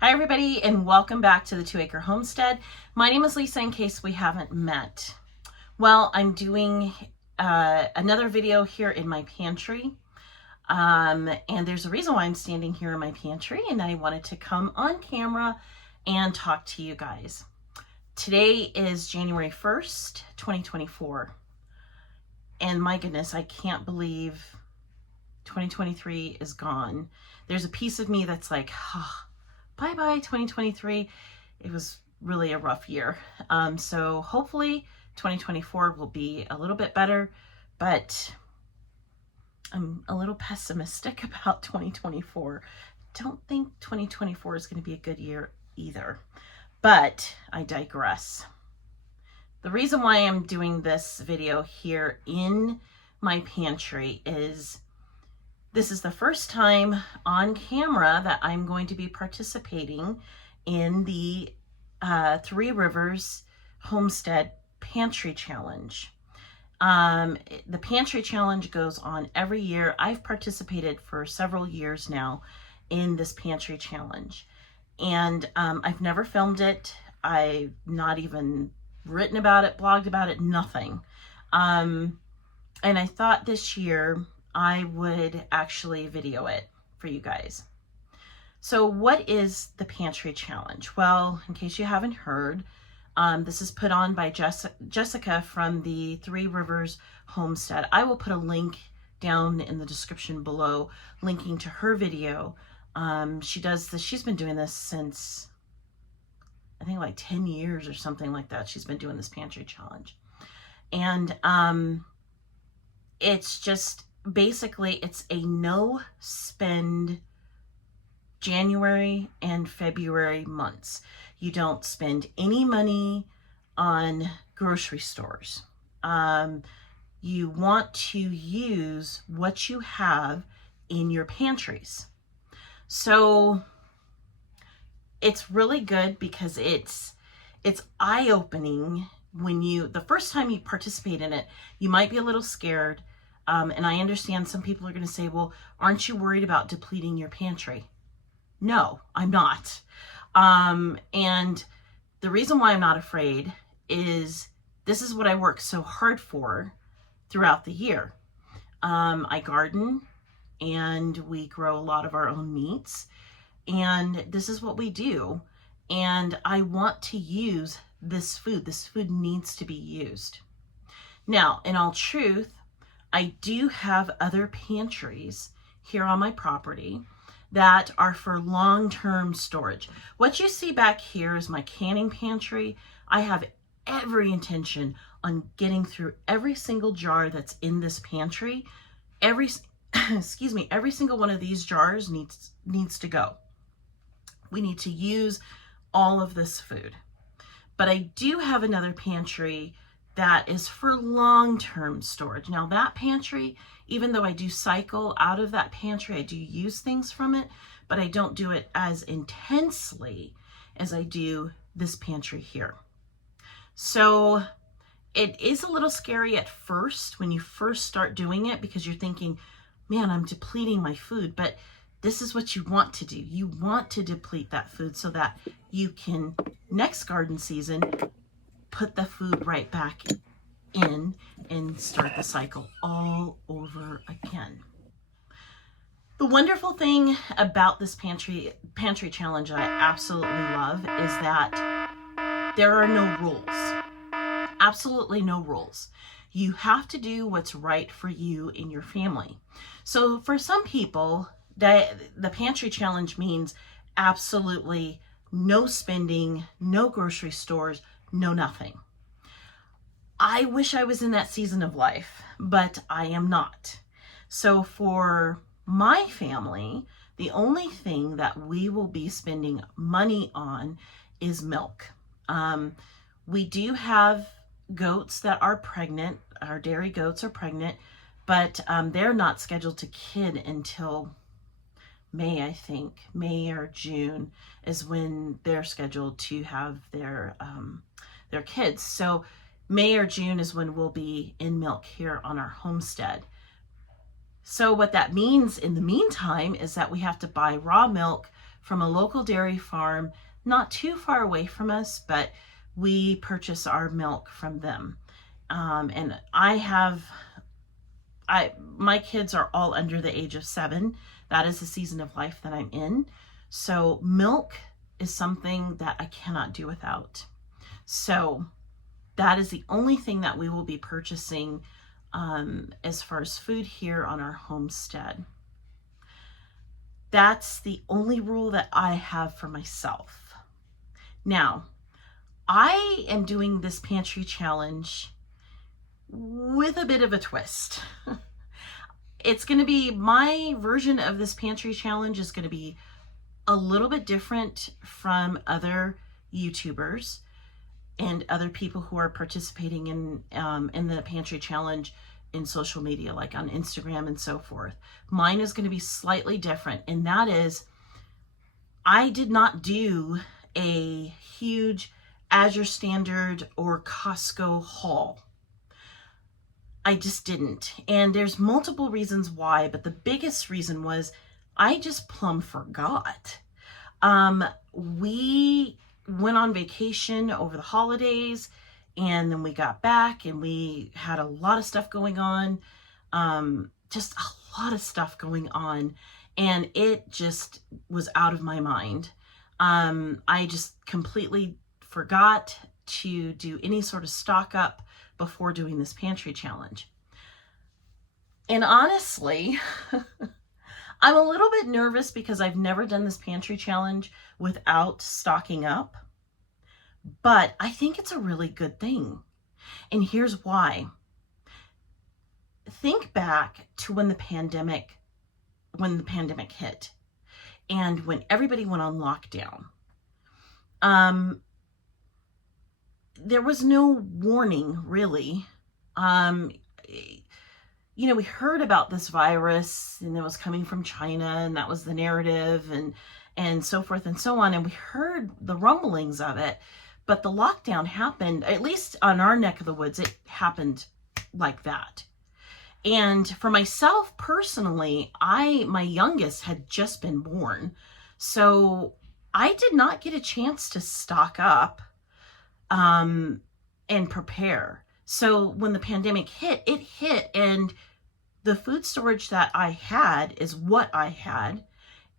Hi everybody, and welcome back to the 2 Acre Homestead. My name is Lisa, in case we haven't met. Well, I'm doing another video here in my pantry. And there's a reason why I'm standing here in my pantry, and I wanted to come on camera and talk to you guys. Today is January 1st, 2024. And my goodness, I can't believe 2023 is gone. There's a piece of me that's like, bye-bye 2023. It was really a rough year. So hopefully 2024 will be a little bit better, but I'm a little pessimistic about 2024. Don't think 2024 is going to be a good year either, but I digress. The reason why I'm doing this video here in my pantry is this is the first time on camera that I'm going to be participating in the Three Rivers Homestead Pantry Challenge. The Pantry Challenge goes on every year. I've participated for several years now in this Pantry Challenge. And I've never filmed it. I've not even written about it, blogged about it, nothing. And I thought this year I would actually video it for you guys. So what is the Pantry Challenge? Well, in case you haven't heard, this is put on by Jessica from the Three Rivers Homestead. I will put a link down in the description below, linking to her video. She does this, she's been doing this since, I think like 10 years or something like that. She's been doing this Pantry Challenge. And it's just, basically, it's a no spend January and February months. You don't spend any money on grocery stores. You want to use what you have in your pantries. So it's really good because it's eye-opening. When the first time you participate in it, you might be a little scared. And I understand some people are going to say, well, aren't you worried about depleting your pantry? No, I'm not. And the reason why I'm not afraid is this is what I work so hard for throughout the year. I garden and we grow a lot of our own meats, and this is what we do. And I want to use this food. This food needs to be used. Now, in all truth, I do have other pantries here on my property that are for long-term storage. What you see back here is my canning pantry. I have every intention on getting through every single jar that's in this pantry. Every single one of these jars needs to go. We need to use all of this food. But I do have another pantry that is for long-term storage. Now that pantry, even though I do cycle out of that pantry, I do use things from it, but I don't do it as intensely as I do this pantry here. So it is a little scary at first when you first start doing it, because you're thinking, man, I'm depleting my food, but this is what you want to do. You want to deplete that food so that you can, next garden season, put the food right back in and start the cycle all over again. The wonderful thing about this pantry challenge I absolutely love is that there are no rules. Absolutely no rules. You have to do what's right for you and your family. So for some people, the pantry challenge means absolutely no spending, no grocery stores, no nothing. I wish I was in that season of life, but I am not. So for my family, the only thing that we will be spending money on is milk. We do have goats that are pregnant. Our dairy goats are pregnant, but they're not scheduled to kid until May, I think. May or June is when they're scheduled to have their kids. So May or June is when we'll be in milk here on our homestead. So what that means in the meantime is that we have to buy raw milk from a local dairy farm, not too far away from us, but we purchase our milk from them. And my kids are all under the age of 7. That is the season of life that I'm in. So milk is something that I cannot do without. So that is the only thing that we will be purchasing as far as food here on our homestead. That's the only rule that I have for myself. Now, I am doing this pantry challenge with a bit of a twist. It's going to be, my version of this pantry challenge is going to be a little bit different from other YouTubers and other people who are participating in the pantry challenge in social media, like on Instagram and so forth. Mine is going to be slightly different, and that is, I did not do a huge Azure Standard or Costco haul. I just didn't. And there's multiple reasons why, but the biggest reason was I just plumb forgot. We went on vacation over the holidays, and then we got back and we had a lot of stuff going on. Just a lot of stuff going on, and it just was out of my mind. I just completely forgot to do any sort of stock up before doing this pantry challenge. And honestly, I'm a little bit nervous because I've never done this pantry challenge without stocking up, but I think it's a really good thing. And here's why. Think back to when the pandemic hit and when everybody went on lockdown. There was no warning, really. We heard about this virus, and it was coming from China, and that was the narrative, and so forth and so on. And we heard the rumblings of it, but the lockdown happened, at least on our neck of the woods, it happened like that. And for myself personally, my youngest had just been born, so I did not get a chance to stock up and prepare. So when the pandemic hit, it hit, and the food storage that I had is what I had,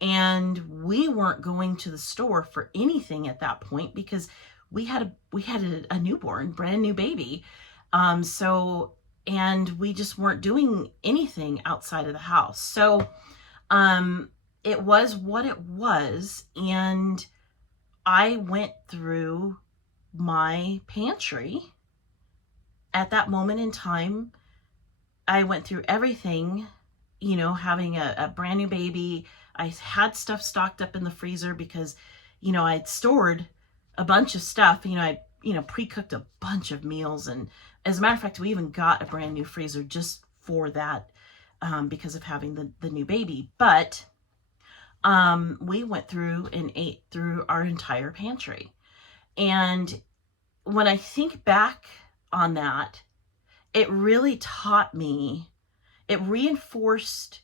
and we weren't going to the store for anything at that point because we had a newborn, brand new baby. And we just weren't doing anything outside of the house. So it was what it was, and I went through my pantry at that moment in time. I went through everything, having a brand new baby. I had stuff stocked up in the freezer because, I'd stored a bunch of stuff. I pre-cooked a bunch of meals, and as a matter of fact, we even got a brand new freezer just for that, because of having the new baby. But we went through and ate through our entire pantry. And when I think back on that, it really taught me, it reinforced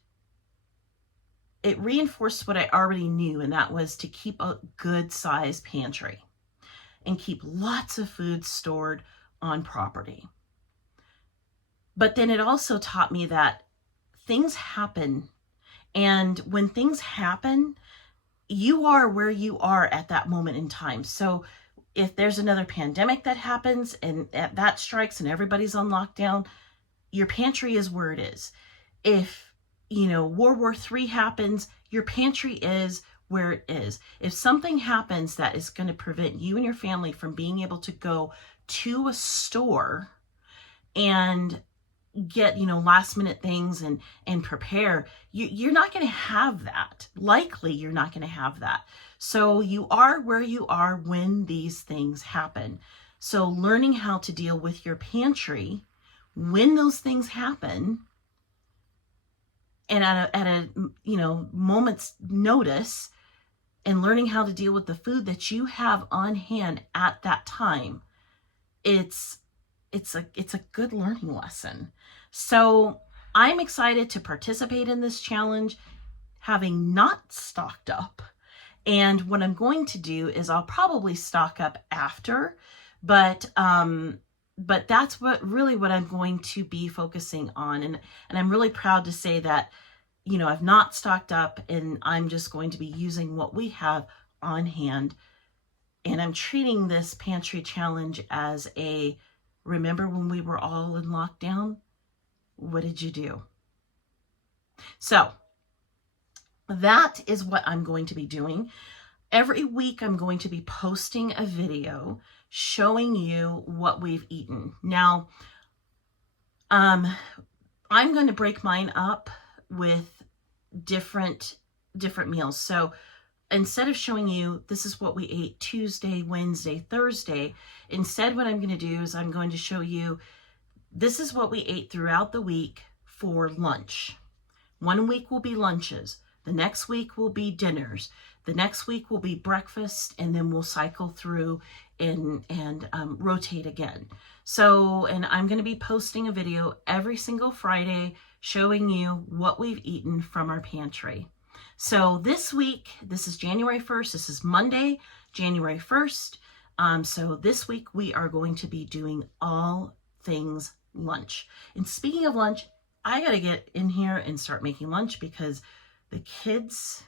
what I already knew, and that was to keep a good sized pantry and keep lots of food stored on property. But then it also taught me that things happen, and when things happen, you are where you are at that moment in time. So if there's another pandemic that happens and that strikes and everybody's on lockdown, your pantry is where it is. If, World War III happens, your pantry is where it is. If something happens that is going to prevent you and your family from being able to go to a store and get, last minute things and prepare, you're not going to have that. Likely you're not going to have that. So you are where you are when these things happen. So learning how to deal with your pantry when those things happen, and at a moment's notice, and learning how to deal with the food that you have on hand at that time, it's a good learning lesson. So I'm excited to participate in this challenge, having not stocked up And what I'm going to do is I'll probably stock up after, but that's what I'm going to be focusing on. And I'm really proud to say that, you know, I've not stocked up, and I'm just going to be using what we have on hand. And I'm treating this pantry challenge as a, remember when we were all in lockdown? What did you do? So that is what I'm going to be doing. Every week I'm going to be posting a video showing you what we've eaten. Now, I'm going to break mine up with different meals. So instead of showing you this is what we ate Tuesday, Wednesday, Thursday, instead what I'm going to do is I'm going to show you this is what we ate throughout the week for lunch. One week will be lunches. The next week will be dinners. The next week will be breakfast, and then we'll cycle through and rotate again. So, and I'm going to be posting a video every single Friday showing you what we've eaten from our pantry. So this week, this is January 1st. This is Monday, January 1st. So this week we are going to be doing all things lunch. And speaking of lunch, I got to get in here and start making lunch because the kids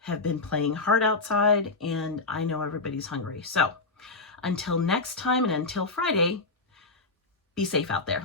have been playing hard outside and I know everybody's hungry. So until next time and until Friday, be safe out there.